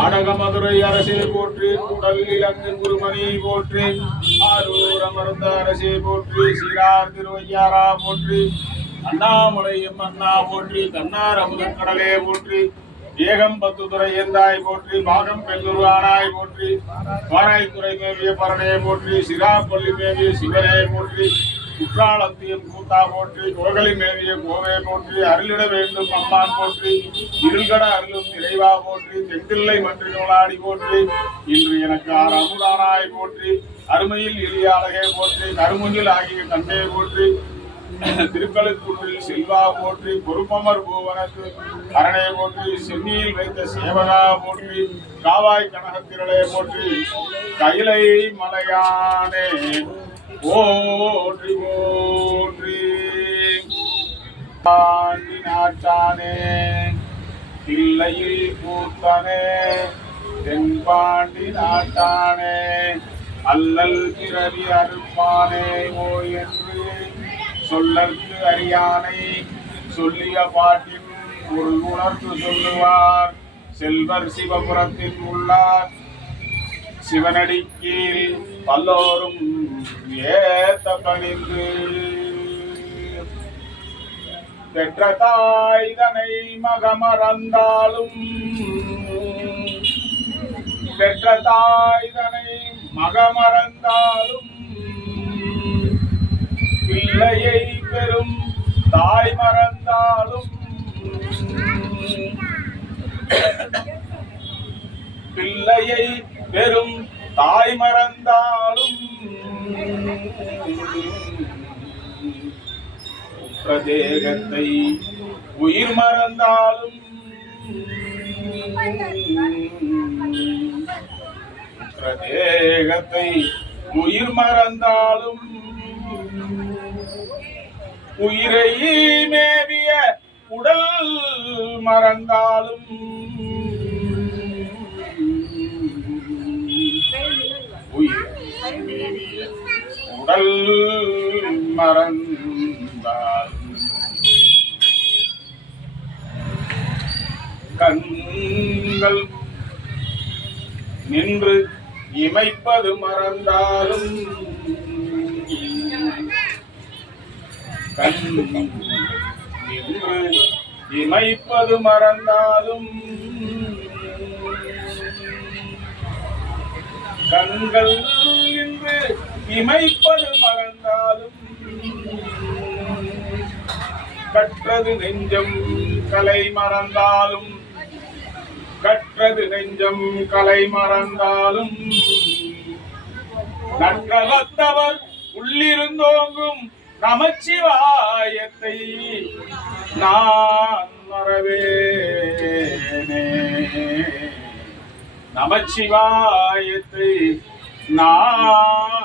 அடகமதுரை அரசே போற்றி குடல் இலங்கு குருமணி போற்றி ஆரூர் அமர்ந்த அரசே போற்றி சீரார் திருவையாரா போற்றி அண்ணாமலையும் அண்ணா போற்றி கண்ணார் அமுதக்கடலே போற்றி ஏகம் பத்து துறை எந்தாய் போற்றி பாகம் பெல்லூர் ஆனாய் போற்றி வாராய்த்துறை மேவிய பரணையை போற்றி சிராப்பள்ளி மேவிய சிவனே போற்றி குற்றாலத்தில் கூத்தா போற்றி கோகலி மேவிய கோவே போற்றி அருளிட வேண்டும் அம்மான் போற்றி இருள்கட அருளும் இறைவா போற்றி தென்தில்லை மன்றி நூலாடி போற்றி இன்று எனக்கு ஆறு அமுதானாய் போற்றி அருமையில் எளியாளகே போற்றி கருமுஞ்சில் ஆகிய கண்டே போற்றி திருக்கழுக்குன்றில் செல்வா போற்றி பொறுப்பமர் பூவனத்து அரணை போற்றி சென்னியில் வைத்த சேவகா போற்றி காவாய் கனகத்திரளே போற்றி கைலை மலையானே. போற்றி போற்றி ஆண்டி நாட்டானே இல்லையில் கூத்தனே தென்பாண்டி நாட்டானே அல்லல் பிறவி அறுப்பானே ஓ என்று சொல்லற்கு அறியானை சொல்லிய பாட்டின் ஒரு உணர்ந்து சொல்லுவார். செல்வர் சிவபுரத்தில் உள்ளார் சிவனடிக்கீழ் பல்லோரும் ஏத்த பணிந்து. பெற்ற தாய்தனை மகமறந்தாலும் பெற்ற தாய்தனை மகமறந்தாலும் மறந்தாலும் பிரதேகத்தை உயிர் மறந்தாலும் பிரதேகத்தை உயிர் மறந்தாலும் உயிரை மேவிய உடல் மறந்தாலும் உடல் மறந்தார் கண்கள் நின்று இமைப்பது மறந்தாலும் கண் நின்று இமைப்பது மறந்தாலும் கண்கள் நின்று இமைப்பது மறந்தாலும் கற்றது நெஞ்சம் கலை மறந்தாலும் கற்றது நெஞ்சம் கலை மறந்தாலும் நற்றலத்தவர் உள்ளிருந்தோங்கும் நமச்சிவாயத்தை நான் மறவேனே நமச்சிவாயத்தை நான்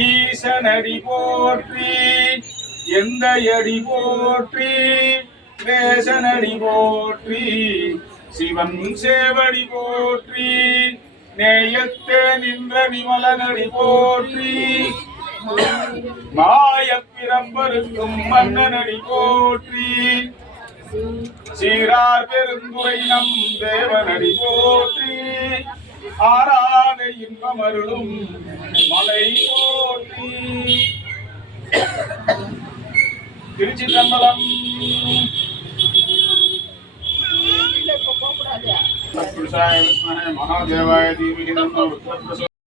ஈசனடி போற்றி எந்த அடி போற்றி தேசனடி போற்றி சிவன் சேவடி போற்றி நேயத்தே நின்ற நிமலனடி போற்றி மாய பிறம்பருக்கும் மன்னனடி போற்றி சீரார் பெருந்துரை நம் தேவனடி போற்றி ஆராத இன்பமருளும் மலை போற்றி. திருச்சி தம்பலம் மகாதேவாய தீமிகி நம்ம உத்தரப்பிரசோ